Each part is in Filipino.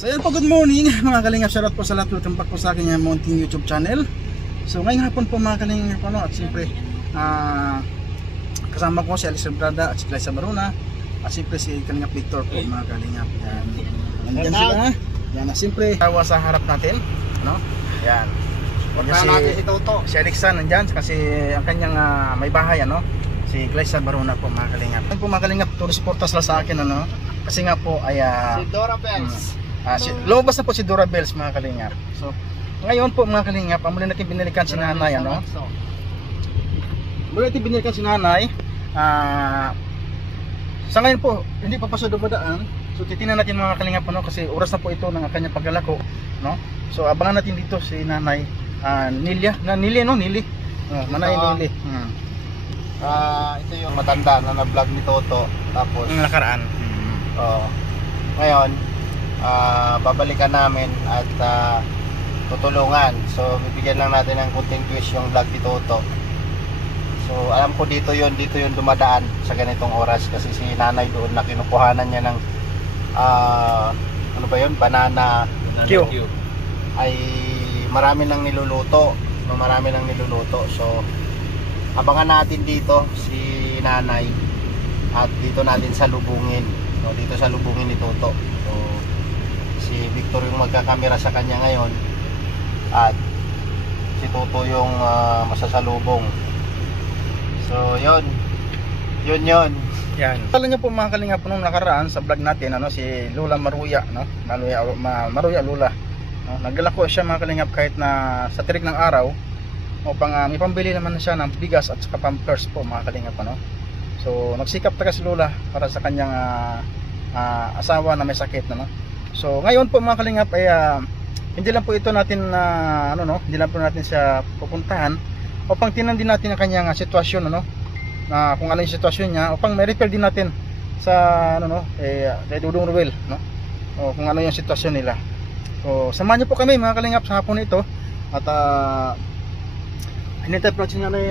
So yan po, good morning mga kalingap, shoutout po sa lahat, welcome back po sa aking Mountain YouTube channel. So ngayong hapon po mga kalingap, at siyempre kasama ko si Alex Brada at si Glyza Baruna at siyempre si Kalingap Victor po mga kalingap. Yan, nandyan sila. Yan, siyempre tawa sa harap natin, ano? Yan. Portahan natin si Toto. Si Alexa nandyan kasi ang kanyang may bahay, ano? Si Glyza Baruna po mga kalingap. Yan po mga kalingap, turo suporta sila sa akin, ano? Kasi nga po ay si Dora Bells. Lumabas na po si Dora Bells mga kalingap. So ngayon po mga kalingap, muli natin binilikan si nanay, ano? Muli natin binilikan si nanay. Sa ngayon po hindi pa paso dumadaan. So titingnan natin mga kalingap, ano, kasi oras na po ito ng kanyang paglalako, no? So abangan natin dito si nanay Nilia, Nili, no? Nili. Nanay Nili. Ito yung matanda na na-vlog ni Toto tapos nakaraan. Ngayon babalikan namin at tutulungan. So bibigyan lang natin ng konting twist yung vlog ni Toto. So alam ko dito yun dumadaan sa ganitong oras kasi si nanay doon na kinukuhanan niya ng ano ba yun, banana Q. Ay marami nang niluluto, so abangan natin dito si nanay at dito natin salubungin, no, dito salubungin ni Toto. So si Victor yung magkakamera sa kanya ngayon at si Toto yung masasalubong. So yun. Yan. Alam niyo po mga kalingap, nung nakaraan sa vlog natin, ano, si Lola Maruya, no? Maruya Lola. No? Naglalako siya mga kalingap kahit na sa tirik ng araw upang may pambili naman siya ng bigas at saka pampers po mga kalingap, ano? So nagsikap talaga si Lola para sa kanyang asawa na may sakit, no? So ngayon po mga kalingap ay hindi lang po ito natin hindi lang po natin siya pupuntahan upang tingnan din natin ang kanyang sitwasyon, ano, na kung ano yung sitwasyon niya upang may repair din natin sa kay Dudong Ruel, no? O kung ano yung sitwasyon nila. So samahan niyo po kami mga kalingap sa hapon ito at hinintay po si nanay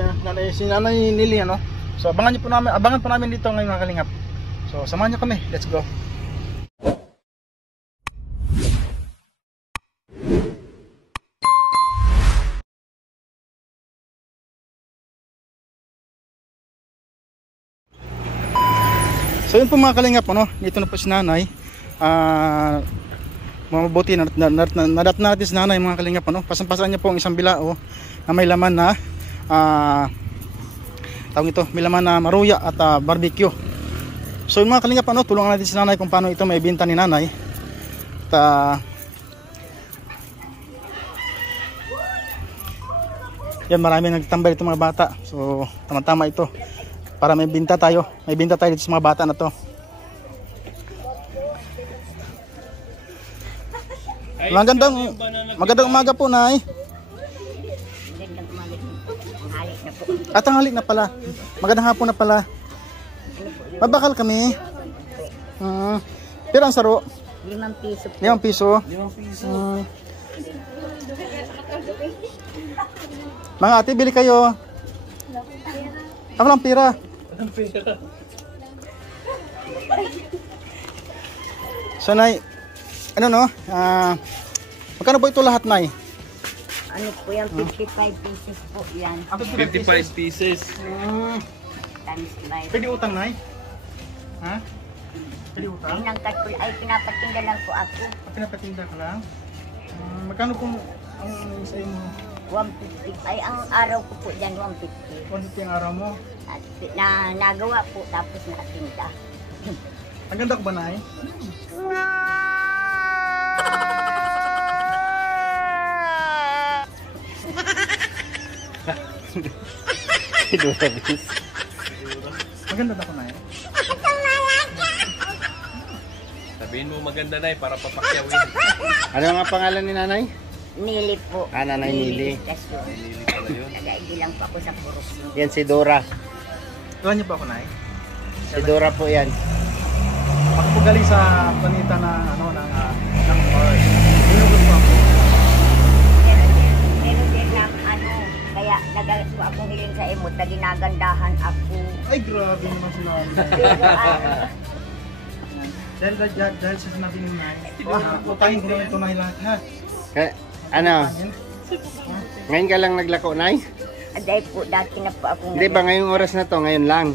Nili, ano? So abangan po namin dito ngayon mga kalingap. So samahan niyo kami, let's go. So yun po mga kalingap, ano, dito na po si nanay. Mabuti nadat natin si nanay mga kalingap, ano. Pasan-pasan niya po ang isang bilao na may laman na may laman na maruya at barbecue. So yun mga kalingap, ano, tulungan natin si nanay kung paano ito may binta ni nanay. At yan, marami nagtambay dito mga bata. So tama-tama ito para may binta tayo dito sa mga bata na to. Magandang umaga po, Nay. At tanghali na pala. Magandang hapon na pala. Mabakal kami. Pero ang saro? 5 piso. 5 piso. Mga ate, bili kayo. Ako lang pira. So Nay, magkano po ito lahat, Nay? Ano po yan? 55 pieces po yan. 55 pieces. Times 5. Pwede utang, Nay? Ha? Pwede utang? Ay, pinapatinda lang po ako. Pinapatinda ka lang? Magkano po ang sa inyo? 150. Ay, ang araw ko po dyan, 150. 150 ang araw mo? Nagawa po, tapos natinda. Ang ganda ko ba, Nay? Maganda na ko, Nay. Sabihin mo maganda na para papakyawin. Ano nga pangalan ni nanay? Nili po. Nanay Nili. Nilili pala yun. Nag-aigi lang po ako sa Purok. Yan si Dora. Tuhan niyo pa ako, Nay? Si Dora po yan. Ako po galing sa panita na ng Mars. Inugot po ako. Pero din na kaya nagalit po akong hiling sa emot na ginagandahan ako. Ay, grabe naman si Nanay. dahil sa sinabi ni Nay, utangin ko na ito na lahat ha. Ano? Utangin. Ngayon ka lang naglako, Nay? Dahil po, dati na po ako Hindi ba ngayong oras na to? Ngayon lang?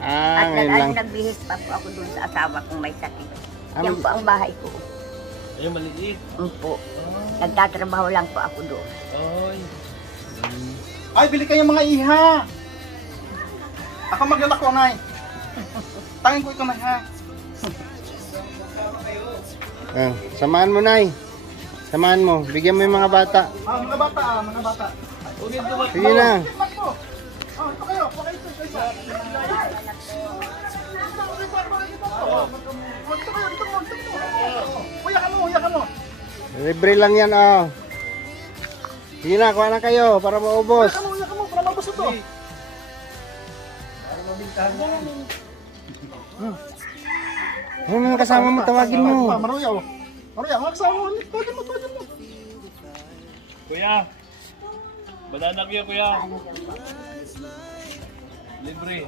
At Ngayon lang. nagbihis pa po ako doon sa asawa kong may sakit. Ah, Yan po ang bahay ko. Ayun, maliit. Po. Nagtatrabaho lang po ako doon. Oy. Ay, bili kayo mga iha! Ako maglalako, Nay. Tangin ko ito, Nay, ha? Samahan mo, Nay. Samahan mo. Bigyan mo yung mga bata. Mga bata, mga bata. Sige na. Ito kayo. Dito mo. Huya ka mo. Libre lang yan, oh. Sige na, kuha na kayo para maubos. Huya ka mo, para mabos ito. Ano mga kasama mo? Tawagin mo. Maruya, oh. Maruya, mga kasama mo. Tawagin mo. Kuya. Bananak yan, kuya. Libre.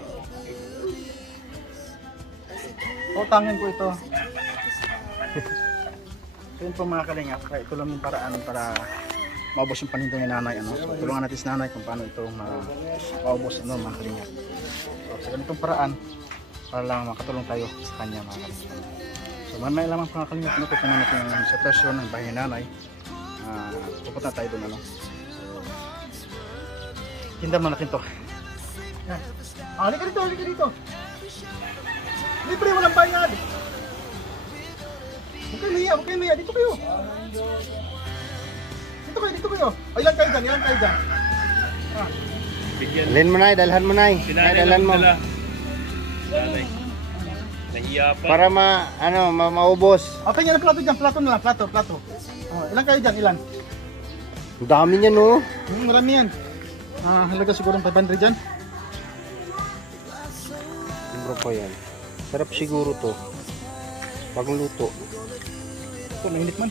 Tangin ko ito. So yun po mga kalingap, kaya ito lang yung paraan para maubos yung paninda ni nanay. So tulungan natin si nanay kung paano ito maubos mga kalingap. So sa ganitong paraan, para lang makatulong tayo sa kanya mga kalingap. So mamaya lamang mga kalingap, tingnan natin yung sitwasyon ng bahay ni nanay. Pupunta tayo doon. Tindahan natin to. Halika dito. Libre, walang bayad. Huwag kayo niya. Dito kayo. Ilan kayo dyan? Bigyan. Dalhin mo, Nay. Dalhan mo, Nay. Sinanay Dalhan lang mo. dala. Sinanay. Nahiya pa. Para maubos. Tingnan ang plato dyan. Plato na lang. Plato. Ilan kayo dyan? Ilan? Ang dami niya, no? Marami yan. Halaga siguro 500 dyan. Siguro pa yan. Sarap siguro to. Bagong luto. Ito, nainit man.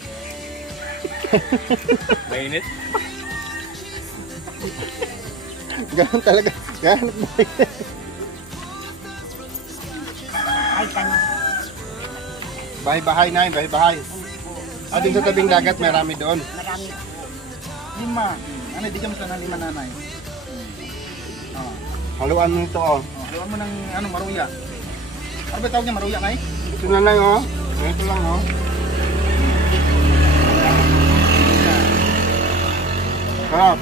Mainit. Ganun talaga. Ganun mo. Ay, tanong. Bahay-bahay, Nay. Bahay-bahay. Doon sa tabing dagat, marami doon. Marami. 5. Di ka masana 5 nanay. Haluan mo ito, oh. Haluan mo ng maruya. Ano ba tawag niya, maruya ngay? Ito na lang, oh. Ito lang, oh. Harap.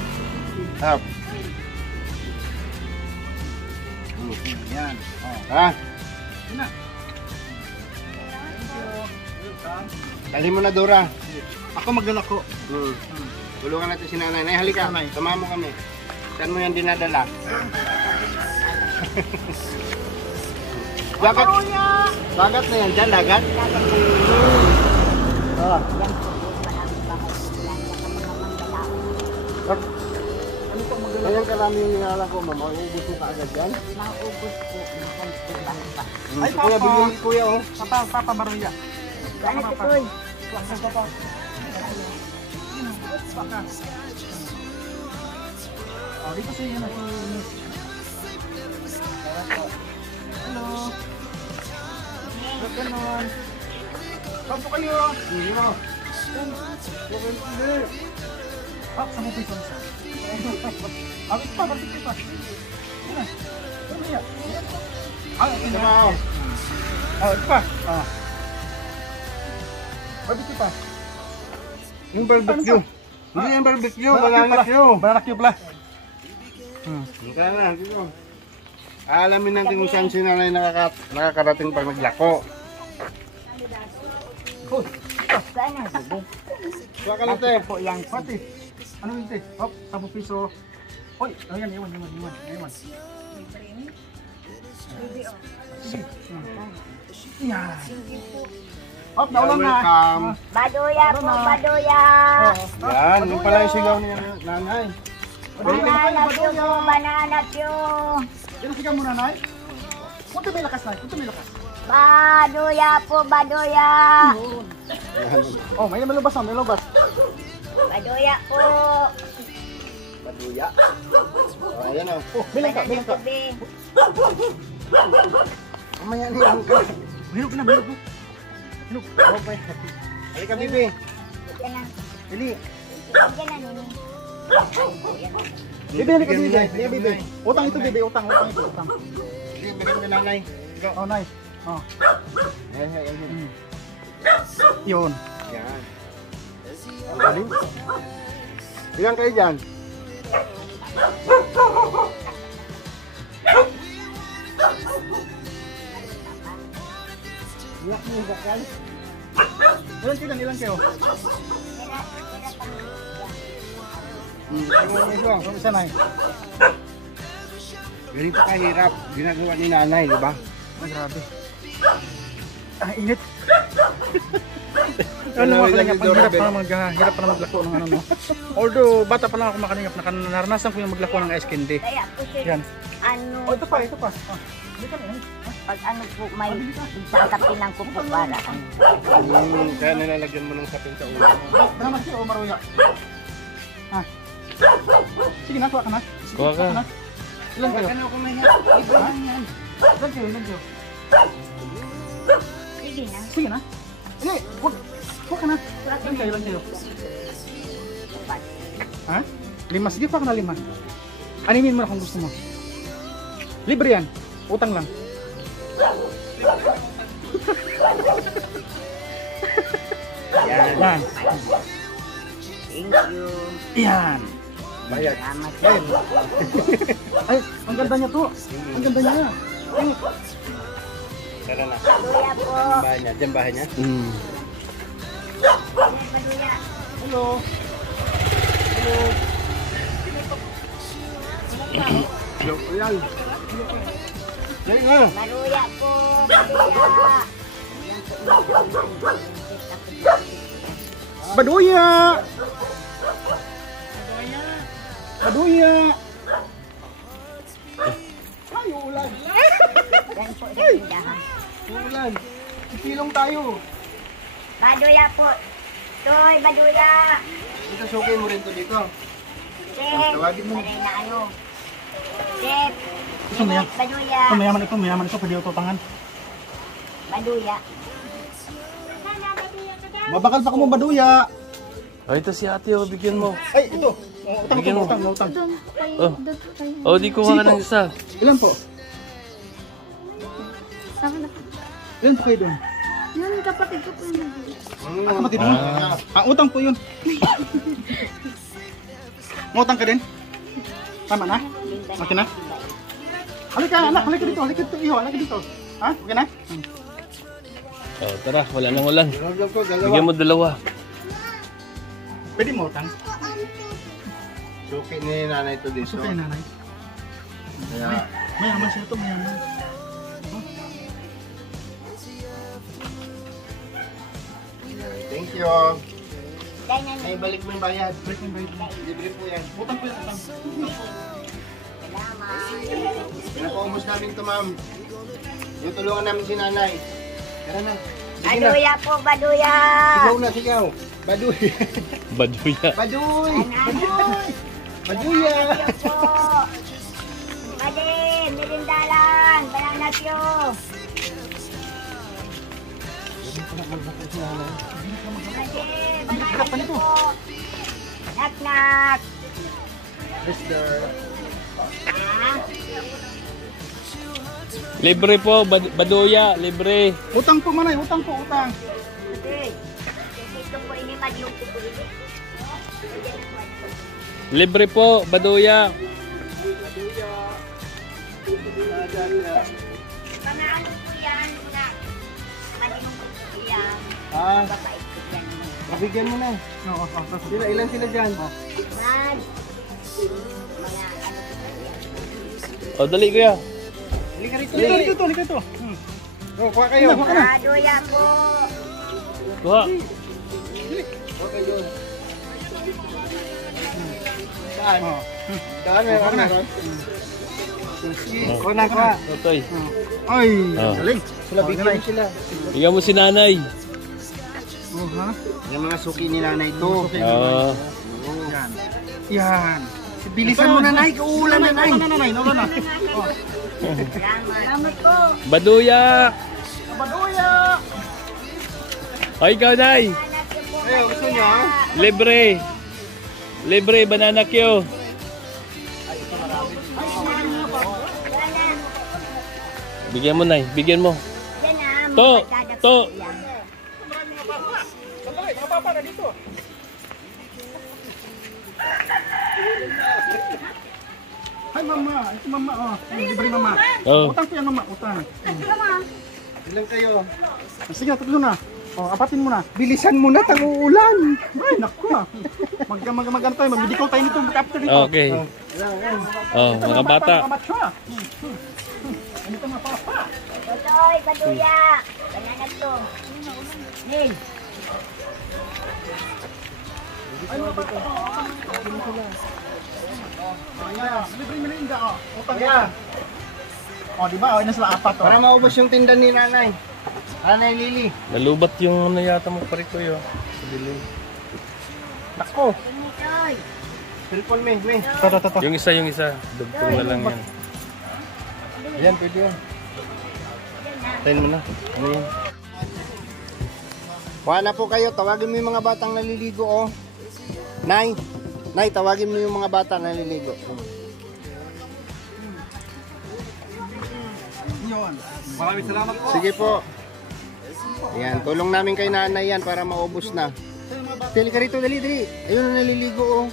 Yan. Ha? Yun na. Dali mo na, Dora. Ako maglalako. Tulungan natin si nanay. Nay, halika. Sama mo kami. Saan mo yan dinadala? Dagat. Dagat na yan dyan, dagat. Ganyan karami yung ninala ko, mama. Uubos mo kaagad yan. Maubos po. Ay, Si Kuya, Papa. bigyan ni Kuya, oh. Papa maruya. Ano si Kuy? Papa. Dito sa inyo na si Miss. Hello. Good afternoon. Papo kayo. Iyo. Sa mo piso isa. Abit pa, bakit pa? Ano? Ano yan? Ito na. Ito pa. Bakit pa? Yung barbecue. Hindi yung barbecue, barbecue. Barbecue pala. Kaya na, dito. Alamin natin kung saan si nanay nakakarating pag naglako. Sana. Kuha ka lang, te. Po yan. Pati. Ano yun, te? Hop, 10 piso. Hoy, ayan, iwan. Sige. Yan. Hop, naulan na. Welcome. Baduya po, baduya. Yan, yung pala yung sigaw niya nanay. Banana Q po, banana Q. Sigaw mo, nanay. Punta may lakas, nay. Baduya po, baduya. Oh, may lumabas. Baduya po. Baduya. Oh, ayan o. Bilang ka. Tubig. Mamaya na yan ka. Bilog na. Okay. Halika, bibi. Yan na. Dili. Yan na, nini. Bibi, halika bibi. Halika bibi. Utang ito bibi, utang ito, utang. Hindi, bigyan mo nanay. Ikaw. Oh, nice. Oh. Ayan. Yun. Yan. Galing. Ilan kayo dyan? Iyak mo yung bakal. Ilan kayo? Oh, isa na eh. Ganito kahirap. Ginagawa ni nanay, di ba? Ay, grabe. Ah, init. Ano mga kalingap, ang hirap pa na maglako ng ano, no? Although, bata pa lang ako makalingap, naranasan ko yung maglako ng ice candy. Kaya po sir, Yan. ano, Oh, ito pa. Ah, dito na eh. pag ano po, may pagkapilang ko po para ano. Kaya nilalagyan mo ng sapin sa ulo. Banaman siya o maruya? Ha? Sige na, kuha ka na. Kuha ka. na. Ilan kayo? Ano ko may Ha? Ilan kayo? Sige na. Sige na. Hindi, kuha ka na. Ilan kayo? Ha? 5, sige kuha ka na 5. Animin mo na kung gusto mo. Libre yan. Utang lang. Yan. Thank you. Yan. bayad. Salamat Bayad. po. Ay, ang ganda niya to. Ang ganda niya. Ay, Tara na. Baduya po. Bahay niya. Diyan bahay niya. Baduya. hello. Yan. Yan nga. Baduya po. Baduya. Baduya! Baduya! Ay, ulan. Yan po sa tindahan. Ulan. Isilong tayo. Baduya po. Toy, baduya. Dito sukin mo rin to dito. Chef. Tawagin mo. Sanay na ano. Chef. Gusto mo yan? Baduya. Ito, mayaman ito. Pwede ito tangan. Baduya. Mabakal pa ko mo baduya. Ay, ito si ate, oh, bigyan mo. Ay, ito. Oh, utang, Bigyan mo. utang. Oh, oh di kuha ka ng isa. Ilan po? Ilan po kayo doon? Yan, kapatid ko po yun. Kapatid mo? Utang po yun. Ngutang ka din? Tama na? Okay na? Halika, anak. Halika dito. Iyo, halika dito. Ha? Okay na? Oh, tara, wala nang ulan. Dalawa ko, dalawa. Bigyan mo 2. Pwede mo utang? Suki ni nanay to dito. Gusto kayo nanay? Kaya, Mayaman siya ito, mayaman. thank you. Dahil na Ay, balik mo yung bayad. Break yung bayad. Libre po yan. Utang po yun, utang. salamat. Pinapaubos namin to, ma'am. Yung tulungan namin si nanay. Tara na. Sige na. Baduya po, baduya. Sigaw na, sigaw. Baduy. Baduya. Baduy. Baduy. Baduya. po. Bade, merindalan. Banana pyo. Bade, banana pyo po. Knock, knock. Mister. Ah, Libre po, baduya, libre. Utang po manay, utang po, utang. okay. Ito po ini madlong po ito. Libre po, baduya. Mga ano po yan, una. Madlong po yan. Ah, Babait po yan. nabigyan mo na. Oo, Sila, ilan sila dyan? Mad. Mga ano po yan. Oh, dali kuya. Halika rito. Halika dito. Oh, kuha kayo. Kuha ka na. Baduya po. Kuha. Kuha kayo. Saan? Oh. Saan? Meron na. Kuha na, kuha. Totoy. Ay, Oh. galing. Sila, bigyan sila. Bigyan mo si nanay. Oh, ha? Yung mga suki ni nanay to. Oh. Yan. Yan. Bilisan mo, nanay. Uulan, nanay. Nanay, naulan na. Oh. Salamat po. Baduya. Baduya! Ay, ikaw, Nay. Anak yung po Ayaw, gusto niyo, ha? Libre. Libre, banana Q. Bigyan mo, Nay. Bigyan mo. Yan na, To, magdadagdag to. po yan. Sandali, mga papa na dito. Hi mama, ito mama oh. Libre mama. Oh. Utang ko yan mama, utang. Ilan kayo? Sige, tatlo na. Oh, apatin mo na. Bilisan mo na, tag-uulan. Ay, naku ah. Mag-ano tayo, mag-medical tayo nito after dito. Okay. Oh, mga bata. Ano ito mga papa? Totoy, Baduya. Banana to. Nil. Ay, mga bata. Ayan, libre melinda oh. Utang Kaya, Oh, di ba? Oh, ina sila apat oh. para maubos yung tinda ni Nanay. Nanay Lily. Nalubat yung ano yata mo pa rito yun. Nako, Toy. cellphone me. Ito. Yung isa. Dugtong na lang yan. Yan, pwede yan. Tayin mo na. Ano yan? Kuha na po kayo, tawagin mo yung mga batang naliligo, oh. Nay, tawagin mo yung mga bata naliligo. Yun. Maraming salamat po. Sige po. Ayan, tulong namin kay Nanay yan para maubos na. Dali ka rito, dali. Ayun na naliligo, oh.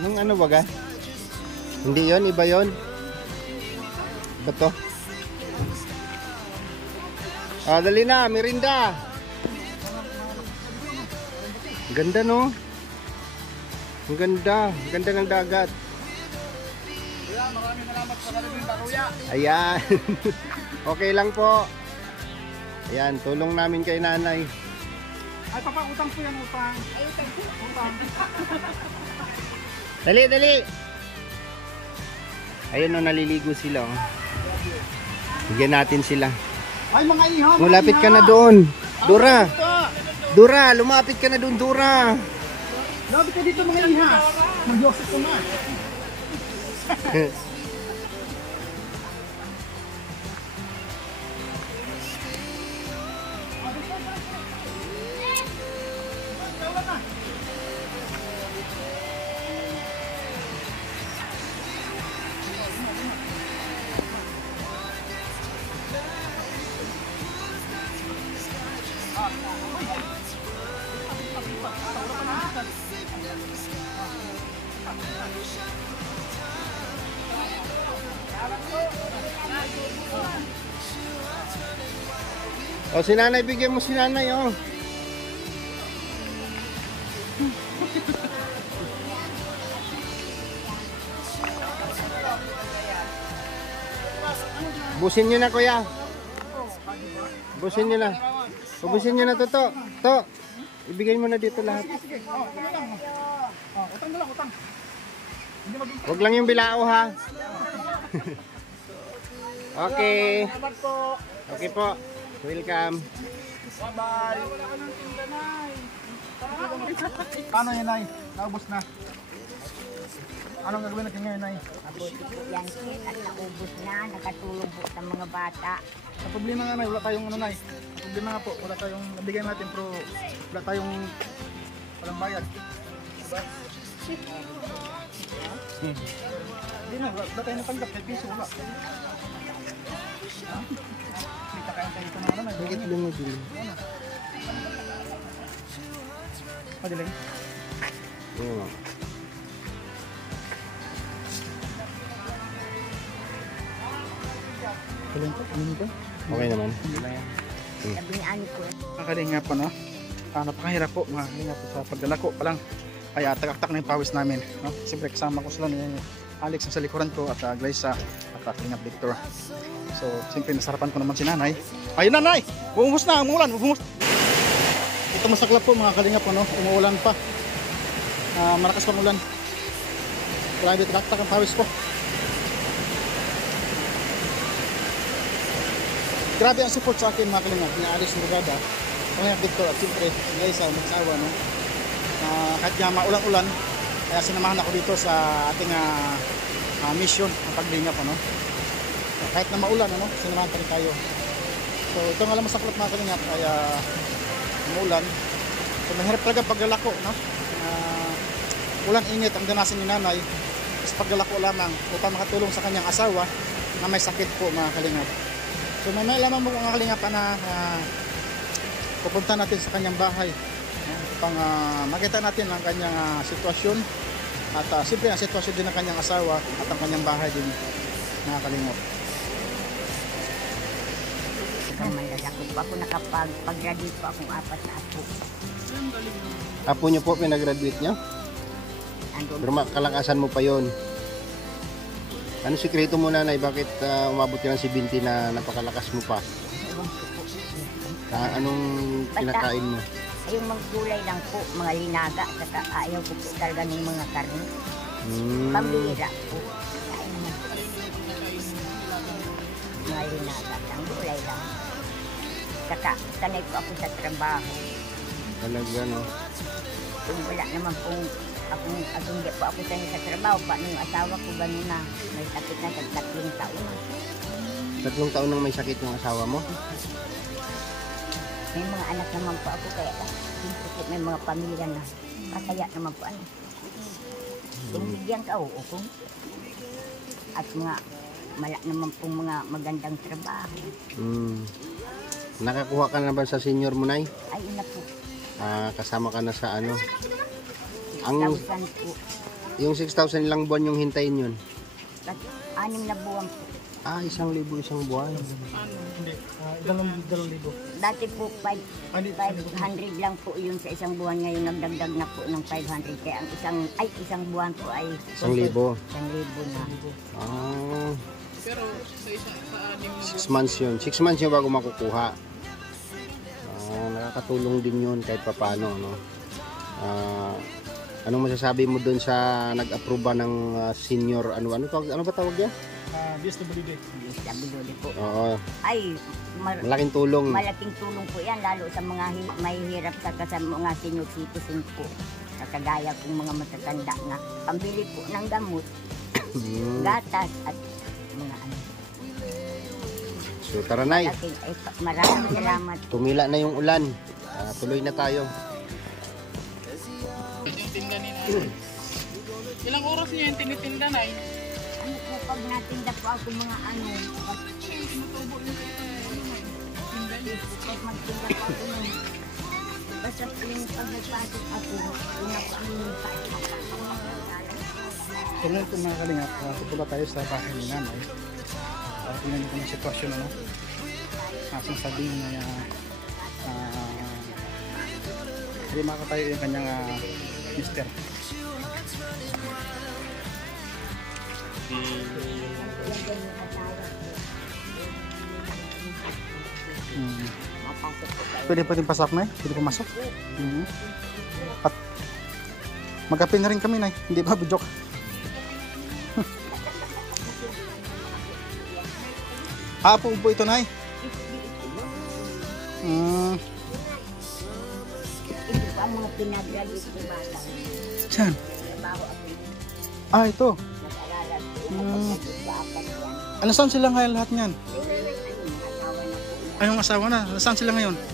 Nung ano baga? Hindi yon, iba yon. Iba to. Ah, dali na, merinda. Ang ganda, no? Ang ganda ng dagat. Maraming salamat sa Kalibing Baruya. Ayan. Okay lang po. Ayan, tulong namin kay Nanay. Ay, papa, utang po yan, utang. Utang. Dali. Ayun, no, naliligo sila, oh. Bigyan natin sila. Ay, mga iha. Lumapit ka na doon. Dura, lumapit ka na doon, Dura. Lapit ka dito, mga iha. Mag-yosip ko na. O, si Nanay, bigyan mo si Nanay, oh. Busin nyo na, kuya. Busin nyo na. Ubusin nyo na to. To. Ibigay mo na dito lahat. Utang na lang, utang. Huwag lang yung bilao, ha. Okay. Salamat po. Okay po. Welcome. Bye-bye. Paano yan, Nay? Naubos na. Anong gagawin natin ngayon, Nay? Mabuti po yan, Kit, at naubos na. Nakatulong po sa mga bata. Sa problema nga, Nay, wala tayong ano, Nay. Sa problema nga po, wala tayong nabigay natin pero wala tayong walang bayad. Diba? Hindi na, wala tayong natanggap. Kahit piso, wala. Kita kain tayo ito na ano, Nay. Bakit lumabili? Padilang. Oo. Padilang po, ano nito? Okay naman. Sabi ni Ani ko, Makalinga po, no? Napakahirap po, makalinga po sa paglalako pa lang. Kaya tagaktak na yung pawis namin, no? Siyempre kasama ko sila ni Alex sa likuran ko at Glyza at Kalinga Victor. So, siyempre nasarapan ko naman si Nanay. Ayun, Nanay! Bumuhos na, umuulan, bumuhos. Ito masaklap po mga kalinga po, no? Umuulan pa. Malakas pang ulan. Grabe, tagaktak ang pawis ko. Grabe ang support sa akin mga kalinga. Ni Alex Brigada, Kalinga Victor at siyempre Glyza, mag-asawa, no? Kahit nga maulan-ulan, kaya sinamahan ako dito sa ating mission ang paglingap ano. So, kahit na maulan ano, sinamahan pa rin tayo. So ito nga lang masaklap mga kalingap ay umulan. So mahirap talaga paglalako no. Ulan init ang danasin ni nanay. Is paglalako lamang upang makatulong sa kanyang asawa na may sakit po mga kalingap. So may lamang mo mga kalingap na pupunta natin sa kanyang bahay upang makita natin ang kanyang sitwasyon at siyempre ang sitwasyon din ng kanyang asawa at ang kanyang bahay din mga kalingap. Malalaki po ako nakapag-graduate po akong 4 na apo. Apo niyo po pinag-graduate niyo? Andun Pero kalakasan mo pa yon. Ano sikreto mo nanay? Bakit umabot ka ng 70 na napakalakas mo pa? ewan ko po. Anong kinakain mo? Yung mga gulay lang po, mga linaga, saka ayaw ko po talaga ng mga karne. Pambira po. Kain naman po. Mga linaga lang, gulay lang. Saka sanay po ako sa trabaho. Talaga no? Kung wala naman pong akong hindi po ako sanay sa trabaho, paano yung asawa ko gano'n na may sakit na sa 3 taon. 3 taon nang may sakit yung asawa mo? May mga anak naman po ako kaya siyempre may mga pamilya na masaya naman po ano. Kung bigyan ka, oo kung. At mga mala naman pong mga magandang trabaho. Nakakuha ka na ba sa senior mo nay? Ay na po. Kasama ka na sa ano? 6,000 po. Yung 6,000 ilang buwan yung hintayin yun? At 6 na buwan po. 1,000 isang buwan. Hindi, 2,000. Dati po 500 lang po yun sa isang buwan. Ngayon nagdagdag na po ng 500. Kaya ang isang buwan po ay 1,000. 1,000 na. Pero sa 6 months yun. 6 months yun bago makukuha. Nakakatulong din yun kahit papano, no? Anong masasabi mo doon sa nag-aproba ng senior, ano ba tawag yan? DSWD. DSWD po. Oo. Ay, Malaking tulong. malaking tulong po yan, lalo sa mga mahihirap sa mga senior citizen po. Sa kagaya kong mga matatanda na pambili po ng gamot, gatas at mga ano. So tara nay, Maraming salamat. tumila na yung ulan. Tuloy na tayo. Ilang oras niya yung tinitinda na eh? Ano po pag natinda po ako mga ano, pag magtinda po ako ng basta yung pag nagpasok ako, yun ako ang So ngayon po mga kalingap, pupunta tayo sa bahay ni nanay. Tingnan niyo kung ang sitwasyon ano. Sinasabi niya na hindi makakatayo yung kanyang mister. Pwede pasok na eh? Pwede pumasok? At mag-kape na rin kami na eh. Hindi ba bujok? Po ito na eh. Ito pa ang mga pinagraduate ni bata. Saan? Trabaho ako Ito. nag-alala po. Sa 4 yan. Ano saan sila ngayon lahat niyan? Asawa na po. Ay, yung asawa na. Saan sila ngayon? Nasa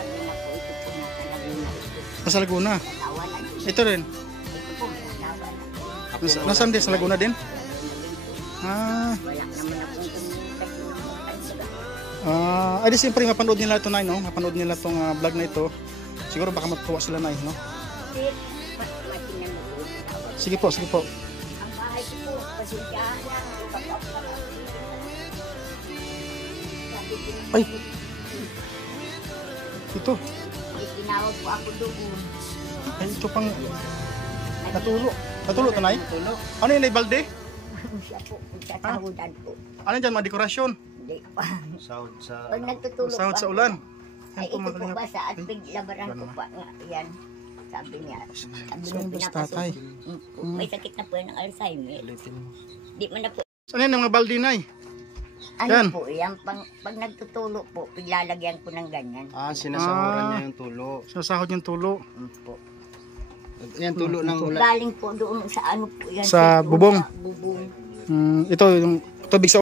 Laguna po. Ito po nasa Laguna. Nasa Laguna. Asawa na. Ito rin. Ito po asawa na. Nasaan din? Sa Laguna din? Wala naman akong communication ng Ay di siyempre mapanood nila ito na, no? Mapanood nila itong vlog na ito. Siguro baka matuwa sila na, no? Sige po, sige po. Ang bahay ko po, pasensyahan lang. Ay! Ito. May tinawag po ako doon. Ay, ito pang natulo. Natulo ito, Nay? Ano yun, Nay Balde? Siya po, sa sahudan po. Ano dyan, mga dekorasyon? Hindi pa. Sahod sa Pag nagtutulog Sahod pa sa ako, ulan. Ay, ito mga po kalingap. ba sa atpig labaran ko pa nga. Yan. Sabi niya. Sabi So, nung basta pinapasok. tatay. May sakit na po yan ng Alzheimer. Di mo na po. Saan yan, yung mga balde, Nay? Ano Yan. po, yan. Pag nagtutulog po, paglalagyan ko ng ganyan. sinasahuran niya yung tulo. Sinasahod yung tulo. Po. Yan tulo ng ulan. Galing po doon sa ano po yan. Sa bubong. Bubong. Ito yung tubig sa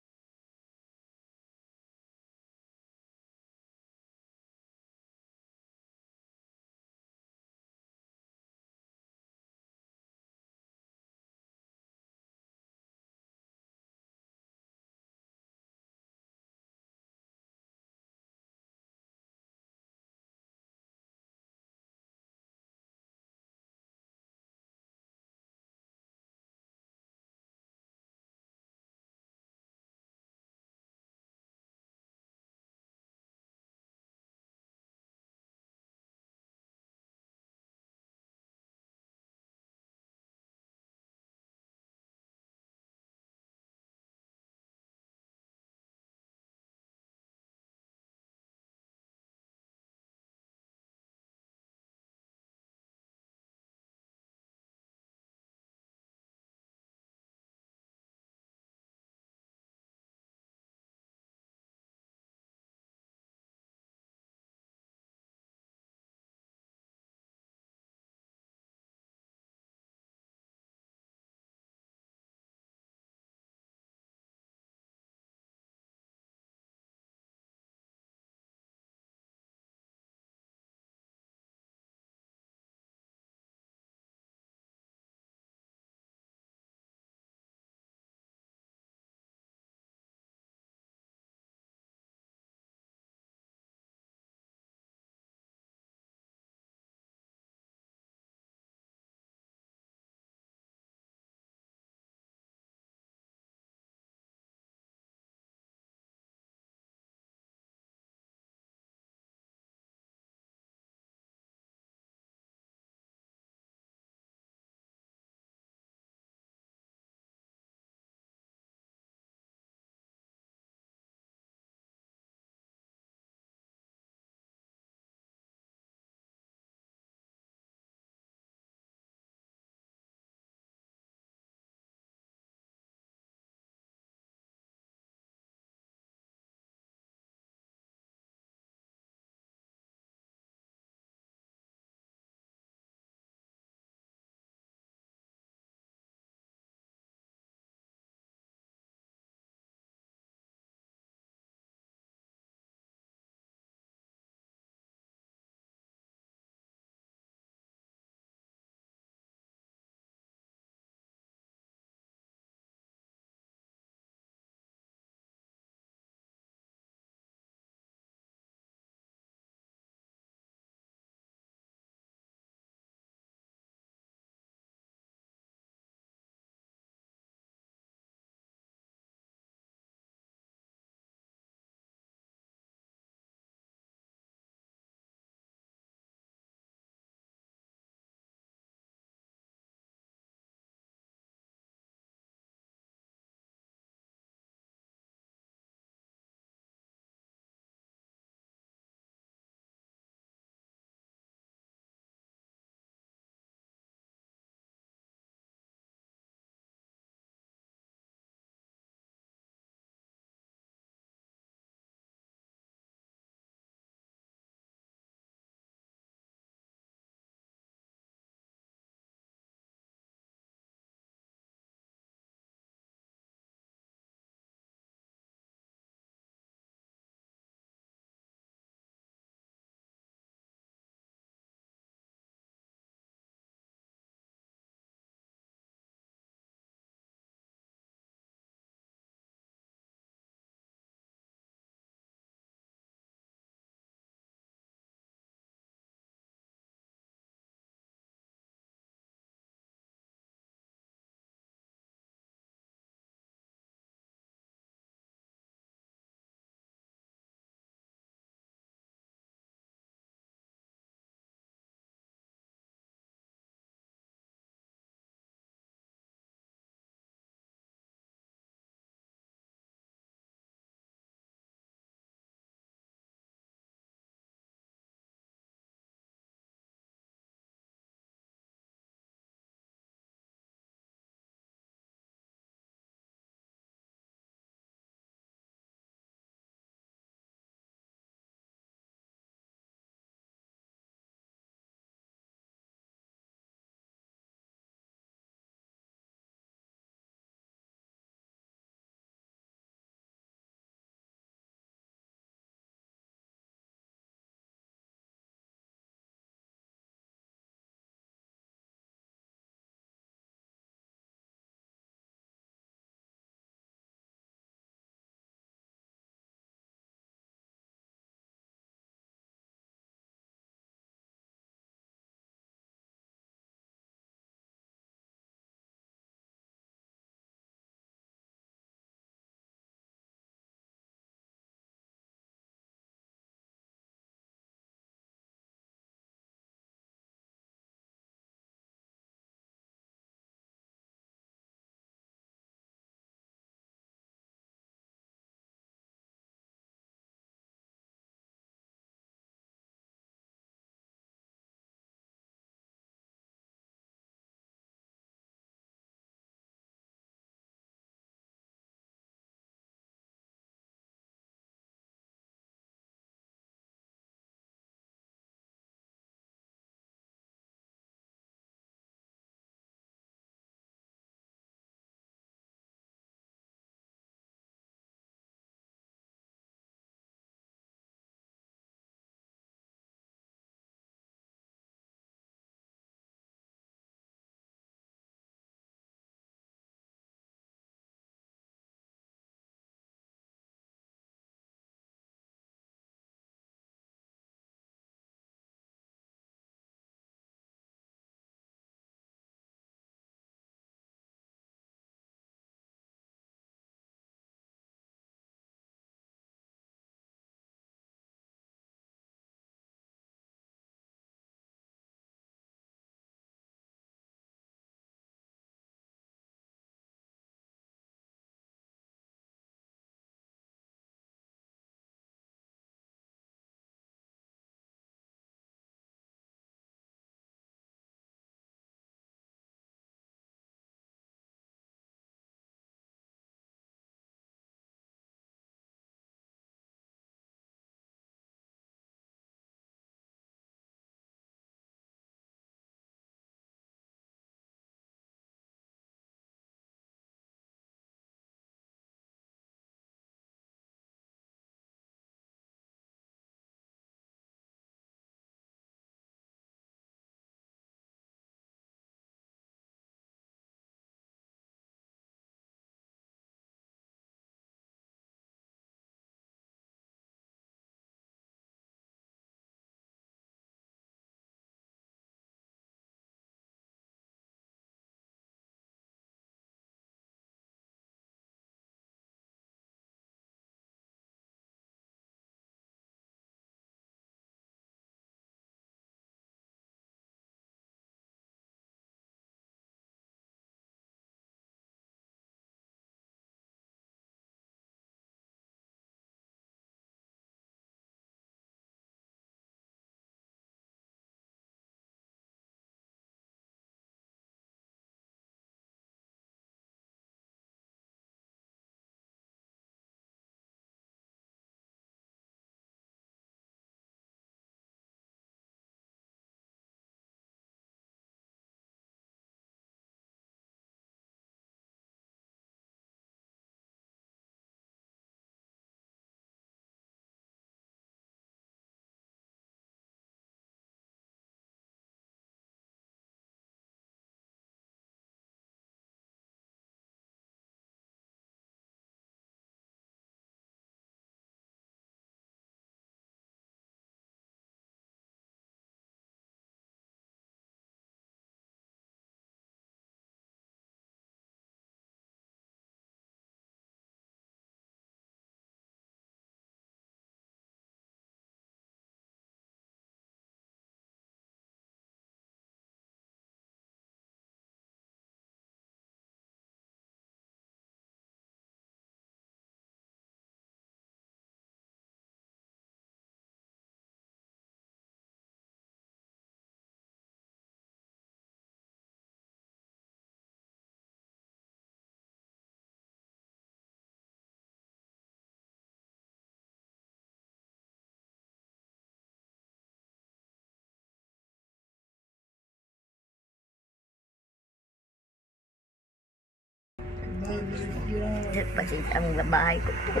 Pasit ang bahay ko po.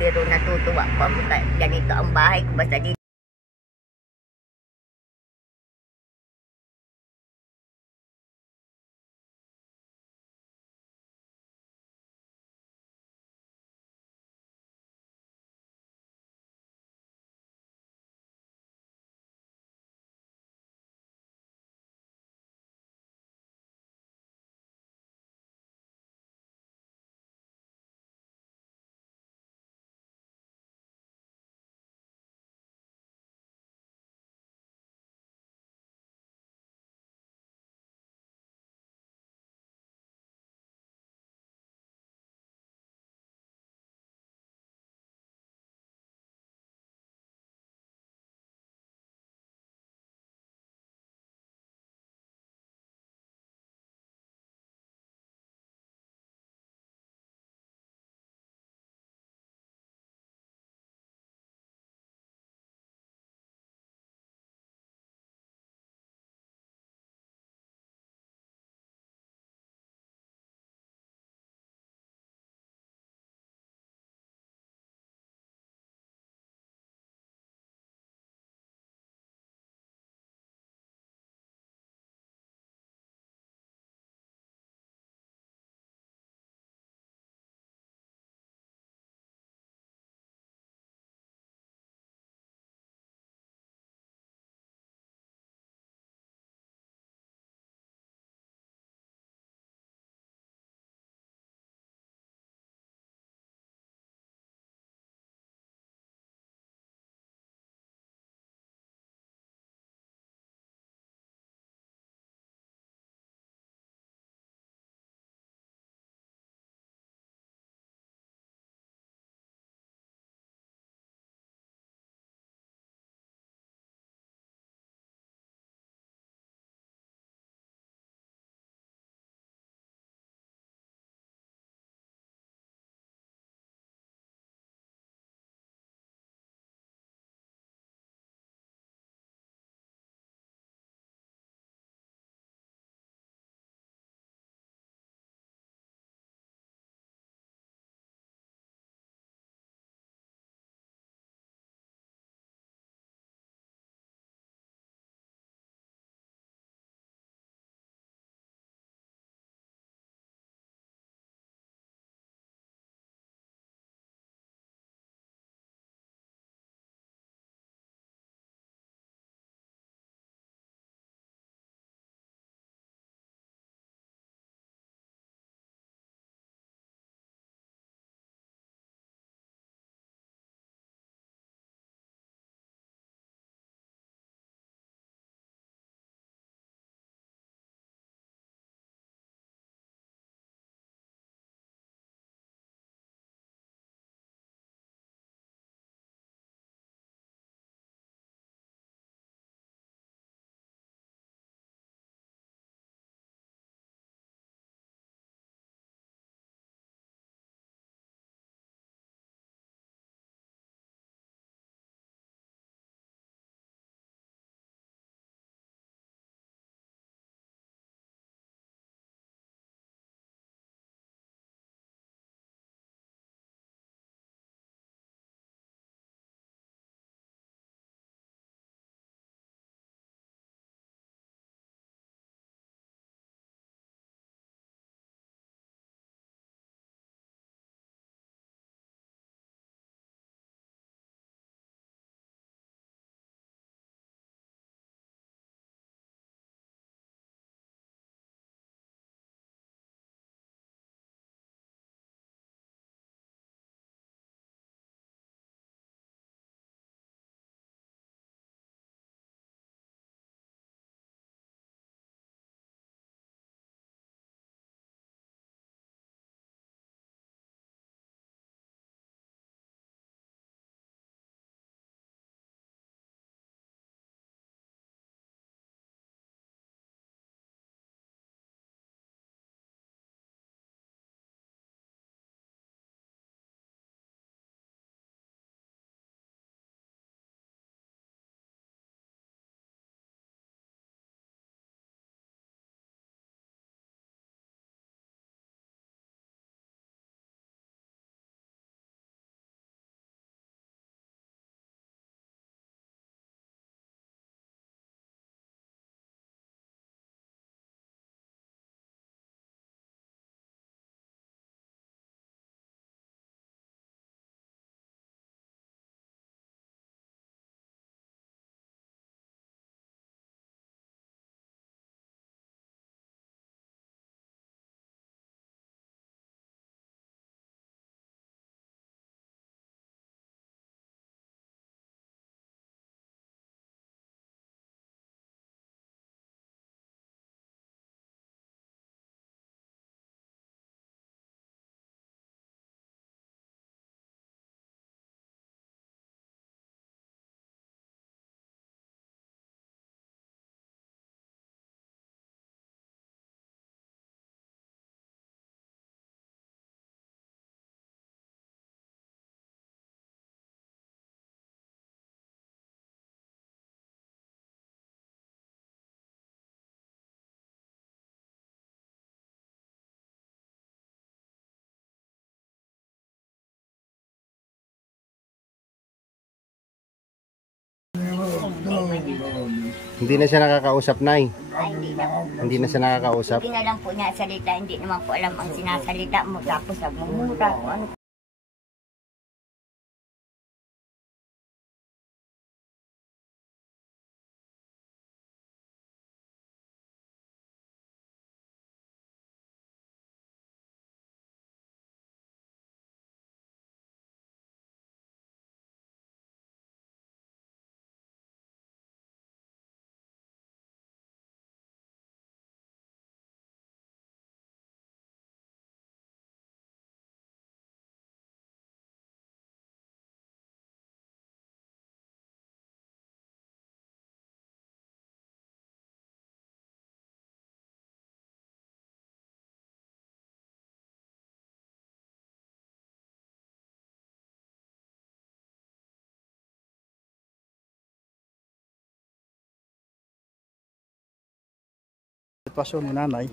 Pero natutuwa po ako kahit ganito ang bahay ko. Basta dito Hindi na siya nakakausap, Nay. Ay, hindi na po. Hindi na siya nakakausap. Hindi na lang po niya salita, hindi naman po alam ang sinasalita mo. Tapos nagmumura kung ano. Sitwasyon ni nanay,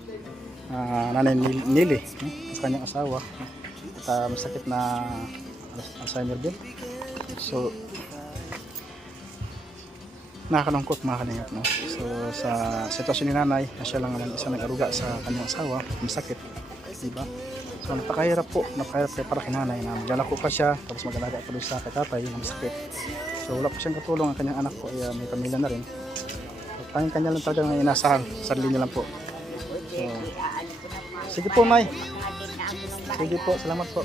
nanay Nili, sa kanyang asawa, at masakit na Alzheimer din. So nakakalungkot mga kalingap, no? So sa sitwasyon ni nanay, siya lang naman isa nag-aruga sa kanyang asawa, masakit, diba? So napakahirap po, napakahirap para kay nanay na maglalako pa siya, tapos mag-alaga pa doon sa tatay na masakit. So wala pa siyang katulong, ang kanyang anak po ay may pamilya na rin. Tanging kanya lang talaga ng inasahan, sarili niya lang po. So, sige po, Nay. Sige po, salamat po.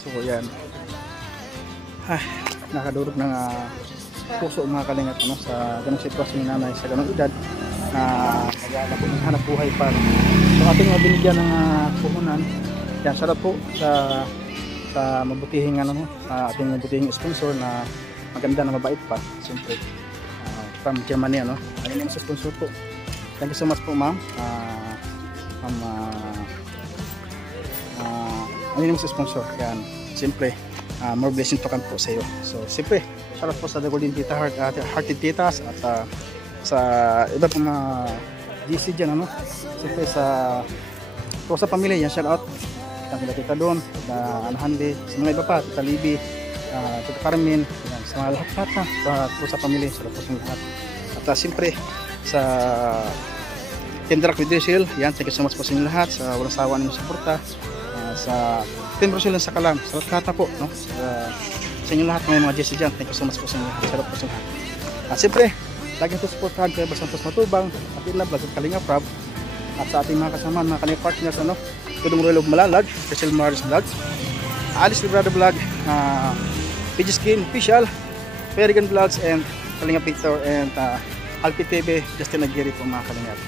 So yan. Nakadurog ng puso mga kalingap, ano, sa ganung sitwasyon ni nanay, sa ganung edad na naghahanap buhay pa. So ating binigyan ng puhunan. Yan, sarap po sa mabutihing ating mabutihing sponsor na maganda na mabait pa, siyempre. From Germany, ano? Ayun yung sa sponsor po. Thank you so much po, ma'am. Ayun yung sa sponsor. Yan. Siyempre, more blessing to come po sa iyo. So, siyempre, shoutout po sa The Golden Tita Hearted Titas at sa iba pong mga GC dyan, ano? Siyempre, sa pamilya, yan, shoutout. Tangkila Tita Don, Tita Anahandi, sa mga iba pa, Tita Libby, Tita Carmen, yan, sa mga lahat sa pamilya, sa lahat ng lahat. At siyempre sa Team Drak with Rachel, yan, thank you so much po sa inyo lahat, sa walang sawa ninyong suporta, sa Team Rachel sa Kalam, sa lahat po, no? Sa inyo lahat, mga Jesse dyan, thank you so much po sa inyo, sa lahat po sa lahat. At siyempre, lagi ito supportahan kayo Basantos Matubang, at Inlab, Vlog, Kalinga Prab, at sa ating mga kasama, mga Kalinga partners, ano? Tudong Rolog Malalag, Rachel Maris Vlog, Alice Librado Vlog, PG Skin Official, Perigan Vlogs, and Kalinga Victor, and Alpi TV, Justin Aguirre po mga kalingap.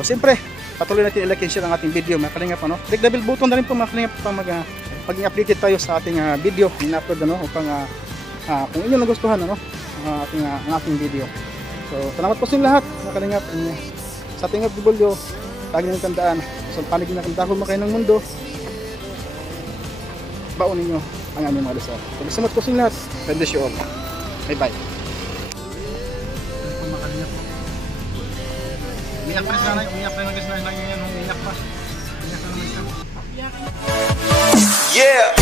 So siyempre, patuloy natin i-like and share ang ating video mga kalingap, ano? Click the bell button na rin po mga kalingap upang maging updated tayo sa ating video in-upload, ano? Upang kung inyo nagustuhan, ano? Ang ating video. So salamat po sa inyo lahat mga kalingap. Sa ating video, lagi nyo tandaan, sa panig na kandahol makain ng mundo, baon ninyo ang aming mga dasal. So salamat po sa inyo lahat. God bless you all. Bye bye. Umiyak pa rin sa nanay, umiyak pa rin sa nanay, umiyak pa. Umiyak pa naman siya. Yeah!